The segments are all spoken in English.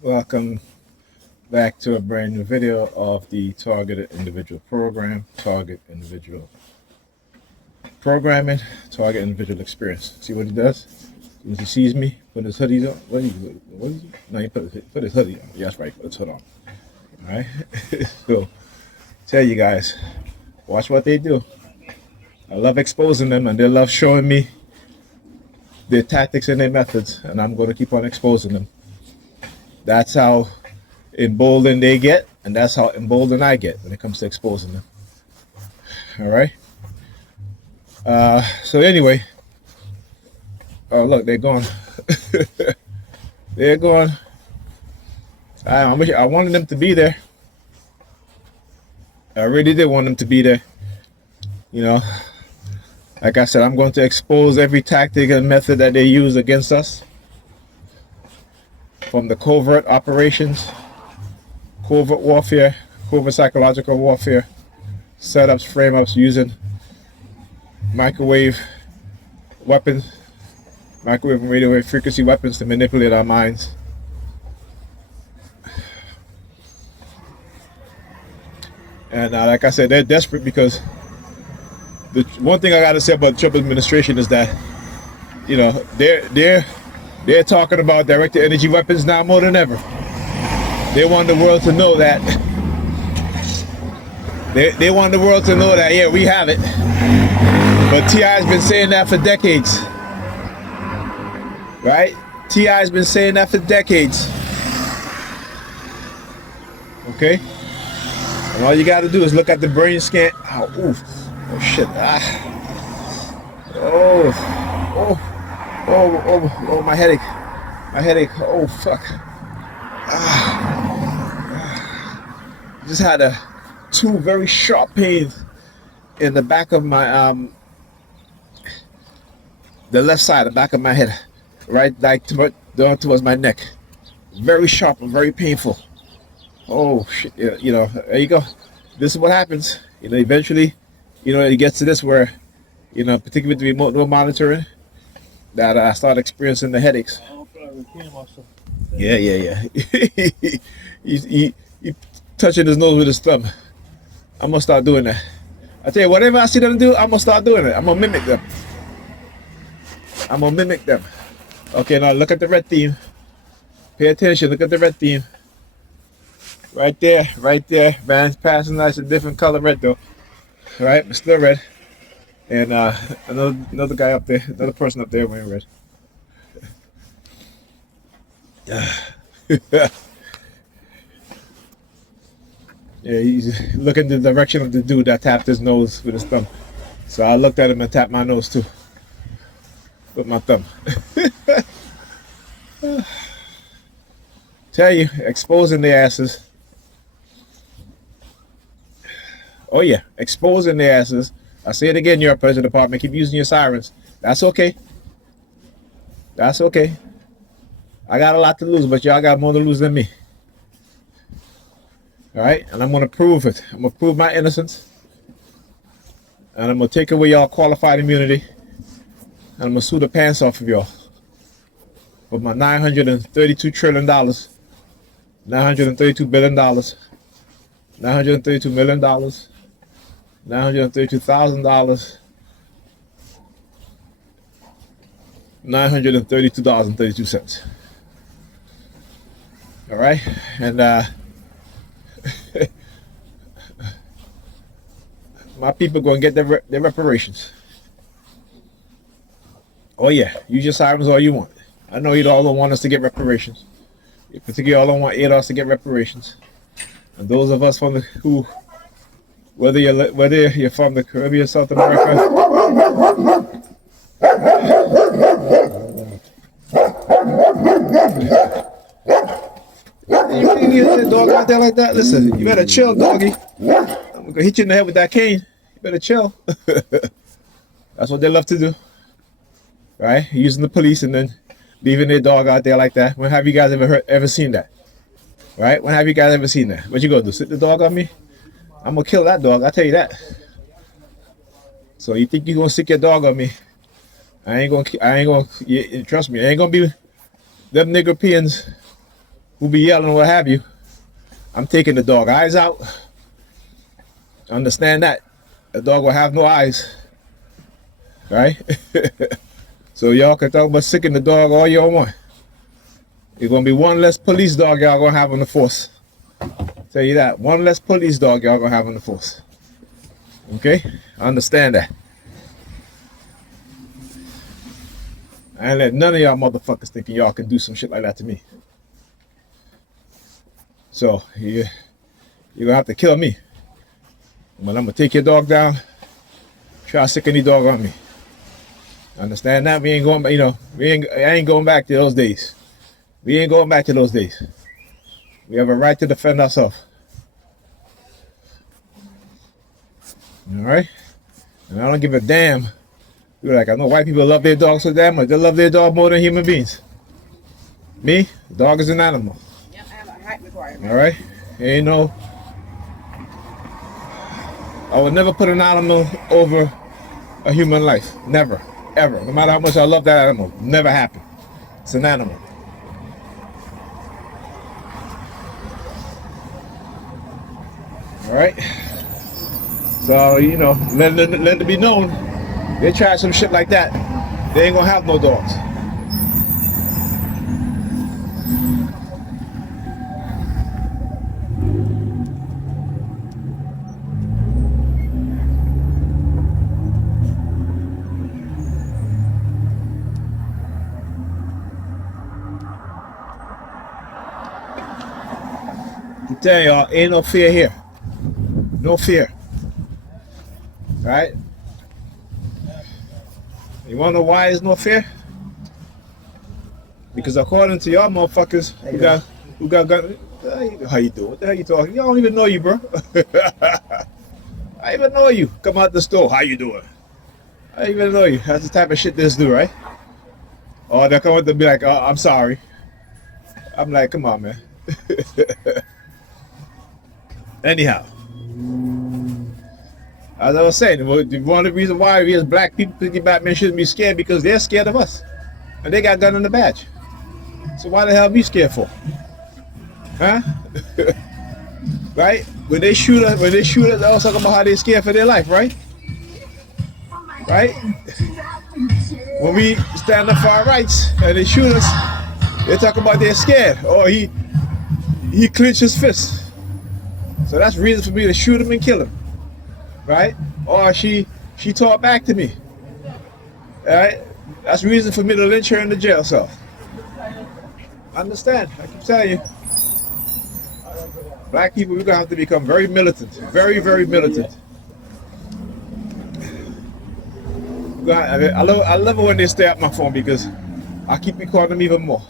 Welcome back to a brand new video of the Targeted Individual Program, Target Individual Programming, Target Individual Experience. See what he does? When he sees me, put his hoodie on. What is he? No, he put his hoodie on. Yeah, that's right, put his hood on. All right? So, tell you guys, watch what they do. I love exposing them, and they love showing me their tactics and their methods, and I'm going to keep on exposing them. That's how emboldened they get, and that's how emboldened I get when it comes to exposing them. All right. So anyway, oh look, they're gone. They're gone. I wanted them to be there. I really did want them to be there. You know, like I said, I'm going to expose every tactic and method that they use against us, from the covert operations, covert warfare, covert psychological warfare, setups, frame-ups using microwave weapons, microwave and radio wave frequency weapons to manipulate our minds. And like I said, they're desperate because the one thing I got to say about the Trump administration is that, you know, they're talking about directed energy weapons now more than ever. They want the world to know that. They want the world to know that, yeah, we have it. But T.I.'s been saying that for decades. Right? T.I.'s been saying that for decades. Okay? And all you got to do is look at the brain scan. Oh, oof. Oh, shit. Oh, my headache. My headache. Oh, fuck. Just had two very sharp pains in the back of my, the left side, the back of my head. Right, like down towards my neck. Very sharp and very painful. Oh, shit. You know, there you go. This is what happens. You know, eventually, you know, it gets to this where, you know, particularly with the remote monitoring, that I start experiencing the headaches. Yeah. he touching his nose with his thumb. I'm gonna start doing that. I tell you, whatever I see them do, I'm gonna start doing it. I'm gonna mimic them. Okay, now look at the red theme. Pay attention. Look at the red theme. Right there. Man's passing nice and different color red though. All right, but still red. And another guy up there, another person up there wearing red. Yeah, he's looking the direction of the dude that tapped his nose with his thumb. So I looked at him and tapped my nose too with my thumb. Tell you, exposing their asses. Oh yeah, exposing their asses. I say it again, you're a president department. Keep using your sirens. That's okay. That's okay. I got a lot to lose, but y'all got more to lose than me. All right, and I'm gonna prove it. I'm gonna prove my innocence, and I'm gonna take away y'all qualified immunity, and I'm gonna sue the pants off of y'all for my $932 trillion, $932 billion, $932 million, $932,000, $932.32. All right, and my people gonna get their reparations. Oh yeah, use your sirens all you want. I know you all don't want us to get reparations. Particularly, all don't want ADOS to get reparations. And those of us from the whether you're from the Caribbean, South America, you can't get that dog out there like that. Listen, you better chill, doggy. I'm gonna hit you in the head with that cane. You better chill. That's what they love to do, right? Using the police and then leaving their dog out there like that. When have you guys ever seen that? Right? When have you guys ever seen that? What you gonna do? Sit the dog on me? I'm gonna kill that dog. I tell you that. So you think you gonna stick your dog on me? I ain't gonna. Trust me. I ain't gonna be them nigger peons who be yelling, what have you, I'm taking the dog eyes out. Understand that. The dog will have no eyes. Right? So y'all can talk about sicking the dog all y'all want. It's gonna be one less police dog y'all gonna have on the force. Tell you that. One less police dog y'all gonna have on the force. Okay? Understand that. I ain't let none of y'all motherfuckers thinking y'all can do some shit like that to me. So you're gonna have to kill me. But I'm gonna take your dog down. Try to sick any dog on me. Understand that? We ain't going back, I ain't going back to those days. We ain't going back to those days. We have a right to defend ourselves. Alright? And I don't give a damn. You're like, I know white people love their dogs so damn much. They love their dog more than human beings. Me, the dog is an animal. Yep, I have a height requirement. Alright? Ain't no. I would never put an animal over a human life. Never. Ever. No matter how much I love that animal. Never happen. It's an animal. Alright? So, let it be known. They try some shit like that, they ain't gonna have no dogs. I'm telling y'all, ain't no fear here. No fear. Alright? You wanna know why there's no fear? Because according to y'all motherfuckers who got gun, how you doing? What the hell you talking? Y'all don't even know you, bro. I even know you. Come out the store. How you doing? I don't even know you. That's the type of shit this do, right? Or they'll come out to be like, oh, I'm sorry. I'm like, come on, man. Anyhow. As I was saying, one of the reasons why we as black people think Batman shouldn't be scared because they're scared of us. And they got gun in the badge. So why the hell be scared for? Huh? Right? When they shoot us, they always talk about how they're scared for their life, right? Right? When we stand up for our rights and they shoot us, they talk about they're scared. Or he clenched his fist. So that's reason for me to shoot him and kill him. Right? Or she talked back to me. Alright? That's reason for me to lynch her in the jail cell. Understand? I keep telling you. Black people, we're gonna have to become very militant. Very, very militant. I love it when they stay at my phone because I keep recording them even more.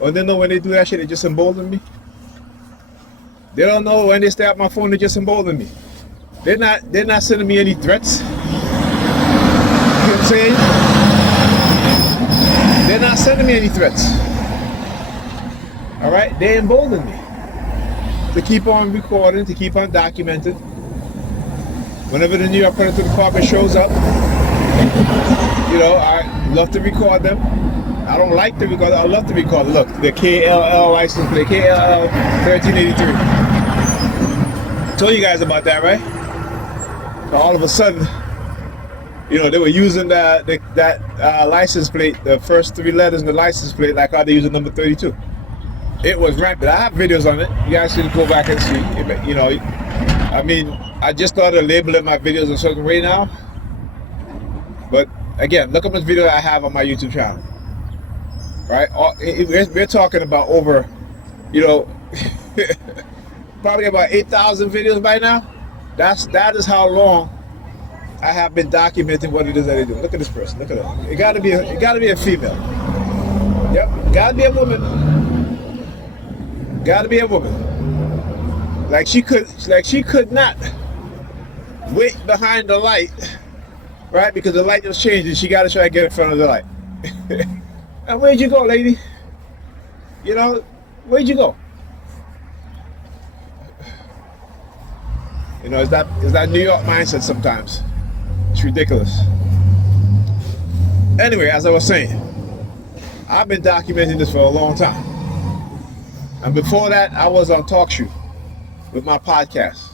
Or they know when they do that shit, they just embolden me. They don't know when they stay at my phone, they just embolden me. They're not sending me any threats. You know what I'm saying? They're not sending me any threats. Alright? They embolden me to keep on recording, to keep on documenting. Whenever the New York Police Department shows up, I love to record them. I don't like to record them, I love to record them. Look, the KLL license plate, KLL 1383. I told you guys about that, right? All of a sudden, they were using that license plate, the first three letters in the license plate, like how they use the number 32. It was rampant. I have videos on it. You guys should go back and see. I just started labeling my videos a certain way now. But again, look up this video I have on my YouTube channel. Right? We're talking about over, probably about 8,000 videos by now. That is how long I have been documenting what it is that they do. Look at this person. Look at her. It gotta be a female. Yep. Gotta be a woman. Gotta be a woman. Like she could not wait behind the light, right? Because the light just changed and she gotta try to get in front of the light. And where'd you go, lady? Where'd you go? It's that New York mindset sometimes. It's ridiculous. Anyway, as I was saying, I've been documenting this for a long time. And before that, I was on Talk Show with my podcast.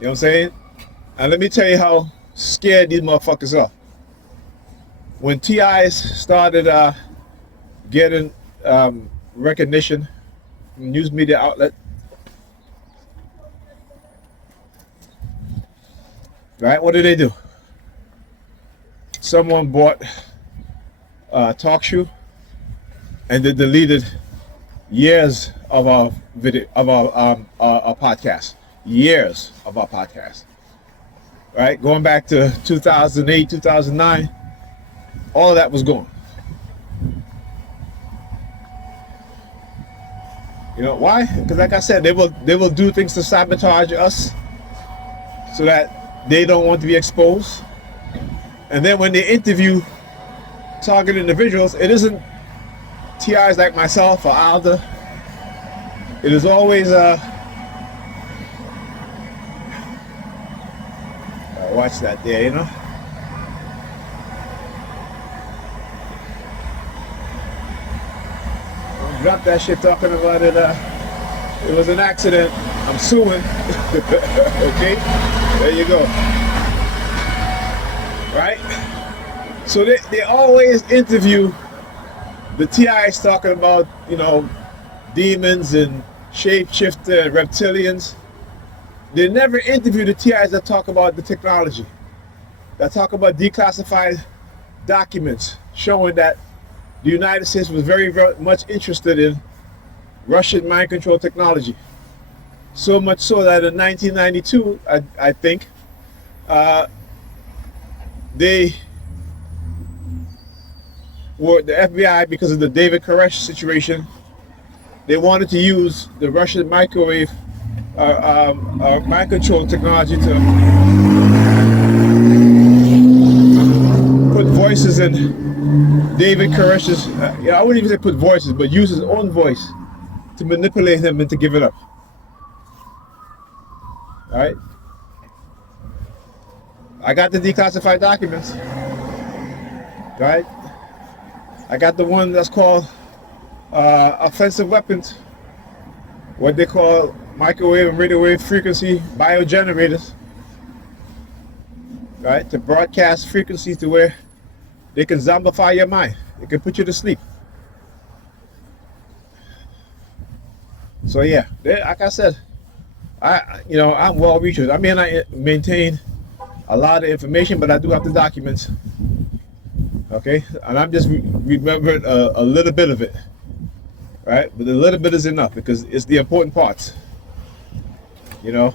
You know what I'm saying? And let me tell you how scared these motherfuckers are. When TIs started getting recognition from news media outlet, right? What did they do? Someone bought Talk Show, and they deleted years of our video of our podcast. Years of our podcast. Right? Going back to 2008, 2009, all of that was gone. You know why? Because like I said, they will do things to sabotage us so that they don't want to be exposed. And then when they interview target individuals, it isn't TIs like myself or Alda. It is always watch that there, you know. Don't drop that shit talking about it. It was an accident. I'm suing. Okay, there you go. Right? So they always interview the TIs talking about, you know, demons and shapeshifter and reptilians. They never interview the TIs that talk about the technology, that talk about declassified documents showing that the United States was very, very much interested in Russian mind control technology. So much so that in 1992, I think, they were, the FBI, because of the David Koresh situation, they wanted to use the Russian microwave mind control technology to put voices in David Koresh's, I wouldn't even say put voices, but use his own voice to manipulate him into giving up. All right? I got the declassified documents. Right? I got the one that's called offensive weapons, what they call microwave and radio wave frequency biogenerators, right? To broadcast frequencies to where they can zombify your mind. They can put you to sleep. So yeah, like I said, I'm well researched. I may not maintain a lot of information, but I do have the documents. Okay, and I'm just remembering a little bit of it, right? But a little bit is enough because it's the important parts. You know,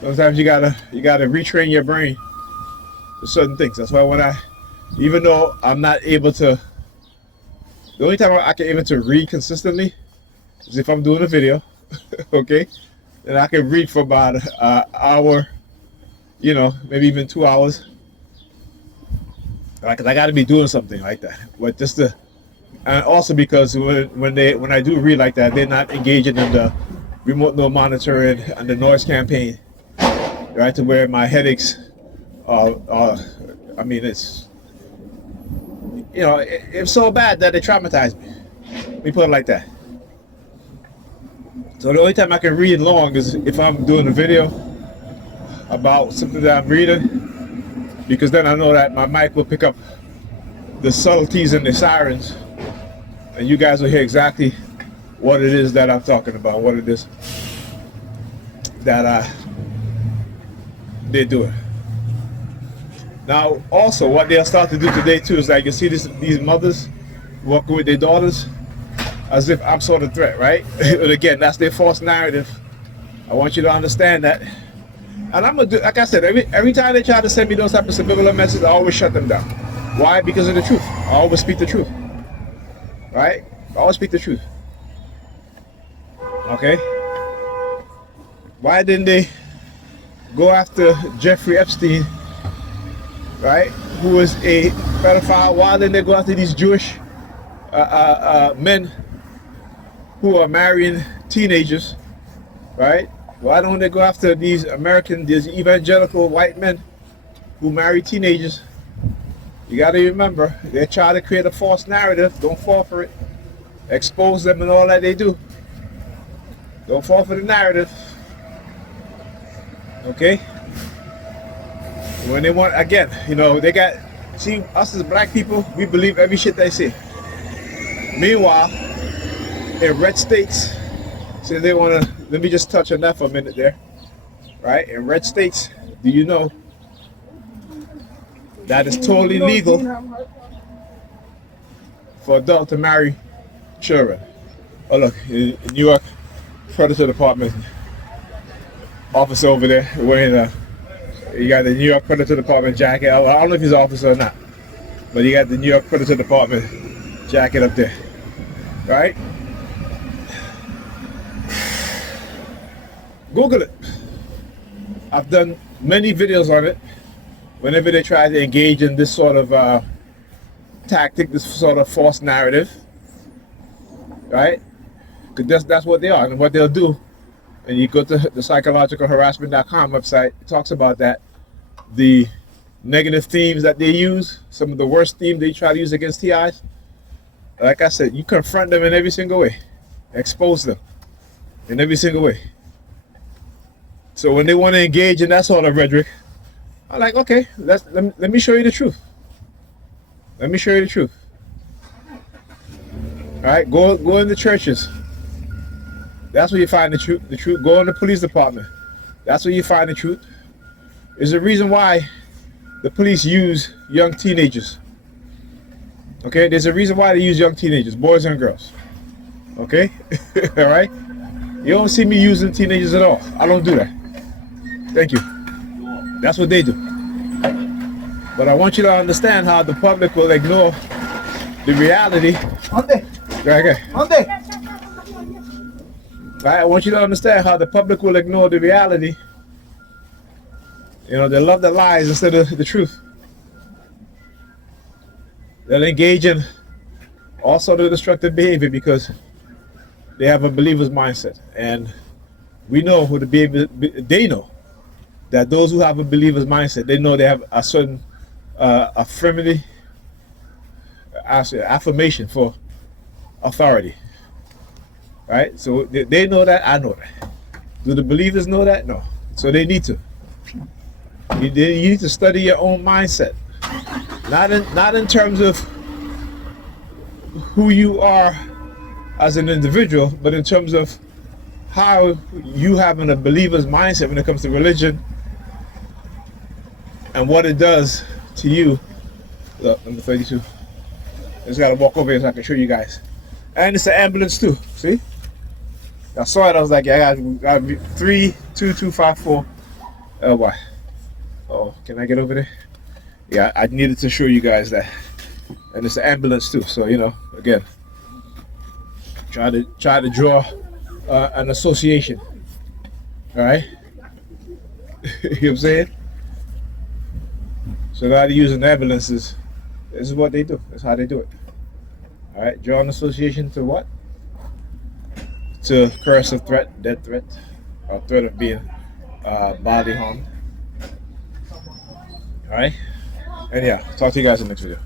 sometimes you gotta retrain your brain for certain things. That's why even though I'm not able to, the only time I can able to read consistently is if I'm doing a video, okay? Then I can read for about an hour, maybe even 2 hours. Because I got to be doing something like that. But and also because when I do read like that, they're not engaging in the remote node monitoring and the noise campaign, right? To where my headaches it's so bad that it traumatized me. Let me put it like that. So the only time I can read long is if I'm doing a video about something that I'm reading, because then I know that my mic will pick up the subtleties and the sirens, and you guys will hear exactly what it is that I'm talking about, what it is that they're doing. Now, also, what they'll start to do today too is like you see these mothers walking with their daughters as if I'm sort of threat, right? But again, that's their false narrative. I want you to understand that. And I'm gonna do, like I said, every time they try to send me those type of subliminal messages, I always shut them down. Why? Because of the truth. I always speak the truth, right? I always speak the truth. Okay. Why didn't they go after Jeffrey Epstein, right? Who was a pedophile? Why didn't they go after these Jewish men who are marrying teenagers, right? Why don't they go after these evangelical white men who marry teenagers? You got to remember, they're trying to create a false narrative. Don't fall for it. expose them and all that they do. Don't fall for the narrative. Okay? When they want, again, you know, they got, see, us as black people, we believe every shit they say. Meanwhile, in red states, so they want to, let me just touch on that for a minute there. Right? In red states, do you know that it's totally legal for adults to marry children? Oh look, in New York, Predator Department officer over there wearing a, you got the New York Predator Department jacket. I don't know if he's an officer or not, but you got the New York Predator Department jacket up there, right? Google it. I've done many videos on it. Whenever they try to engage in this sort of tactic, this sort of false narrative, right? Because that's what they are, and what they'll do. And you go to the psychologicalharassment.com website, it talks about that. The negative themes that they use, some of the worst themes they try to use against TIs. Like I said, you confront them in every single way. Expose them in every single way. So when they want to engage in that sort of rhetoric, I'm like, okay, let me show you the truth. Let me show you the truth. All right, go in the churches. That's where you find the truth. The truth. Go in the police department. That's where you find the truth. There's a reason why the police use young teenagers. Okay, there's a reason why they use young teenagers, boys and girls. Okay, all right. You don't see me using teenagers at all. I don't do that. Thank you. That's what they do. But I want you to understand how the public will ignore the reality. Okay. I want you to understand how the public will ignore the reality. You know, they love the lies instead of the truth. They'll engage in all sort of destructive behavior because they have a believer's mindset. And we know who the behavior, they know that those who have a believer's mindset, they know they have a certain affirmation for authority. Right? So they know that, I know that. Do the believers know that? No. So they need to. You need to study your own mindset. Not in terms of who you are as an individual, but in terms of how you having a believer's mindset when it comes to religion and what it does to you. Look, number 32. I just gotta walk over here so I can show you guys. And it's an ambulance too, see? I saw it, I was like, yeah, I got 32254 LY. Oh, can I get over there? Yeah, I needed to show you guys that. And it's an ambulance too, so you know, again, try to draw an association. All right? You know what I'm saying? So now they're using ambulances. This is what they do. That's how they do it. All right, draw an association to what? To coercive threat, death threat, or threat of being bodily harmed. All right, and yeah, talk to you guys in the next video.